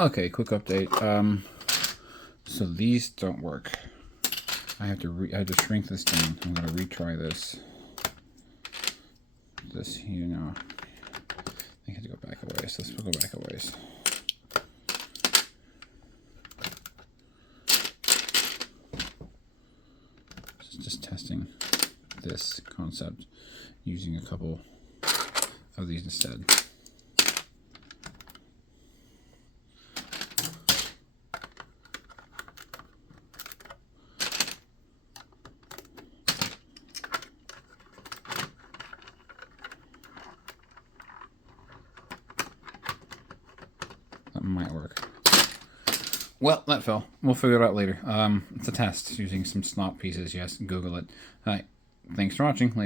Okay, quick update. So these don't work. I have to shrink this down. I'm gonna retry this. This here now. I have to go back a ways. Let's go back a ways. Just testing this concept using a couple of these instead. That might work. Well, that fell. We'll figure it out later. It's a test using some snot pieces. Yes, Google it. All right. Thanks for watching. Later.